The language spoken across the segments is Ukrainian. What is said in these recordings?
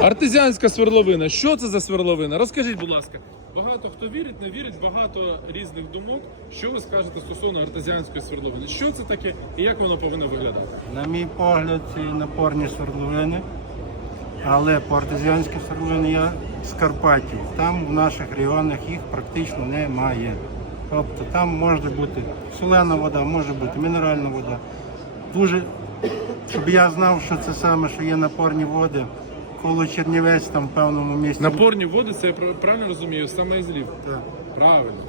Артезіанська свердловина. Що це за свердловина? Розкажіть, будь ласка. Багато хто вірить, не вірить, багато різних думок. Що ви скажете стосовно артезіанської свердловини? Що це таке і як воно повинно виглядати? На мій погляд, це напорні свердловини, але по артезіанській свердловині я з Карпатів. Там в наших регіонах їх практично немає. Тобто там може бути солена вода, може бути мінеральна вода. Дуже, щоб я знав, що це саме, що є напорні води, коло Чернівець, там в певному місці. Напорні води, це я правильно розумію, саме із лів. Так. Правильно.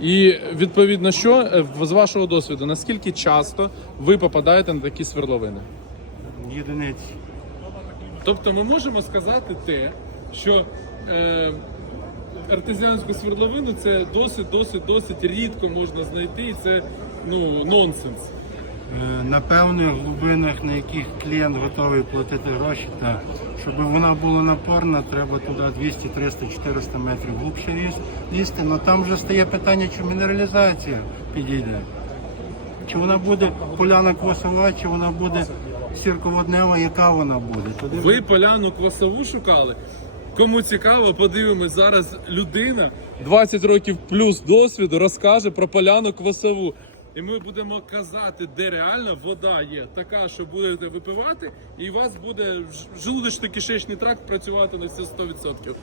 І відповідно, що е, з вашого досвіду, наскільки часто ви попадаєте на такі свердловини? Єдиниці. Тобто ми можемо сказати те, що е, артезіанську свердловину це досить, досить, досить рідко можна знайти, і це ну, нонсенс. На певних глибинах, на яких клієнт готовий платити гроші, так. щоб вона була напорна, треба туди 200, 300, 400 метрів глибше ліз- лізти. але там вже стає питання, чи мінералізація підійде. Чи вона буде поляна квасова, чи вона буде сірководнева, яка вона буде. Туди Ви поляну квасову шукали. Кому цікаво, подивимось зараз людина 20 років плюс досвіду розкаже про поляну квасову. І ми будемо казати, де реально вода є така, що будете випивати, і у вас буде ж- желудочно-кишечний тракт працювати на це 100%.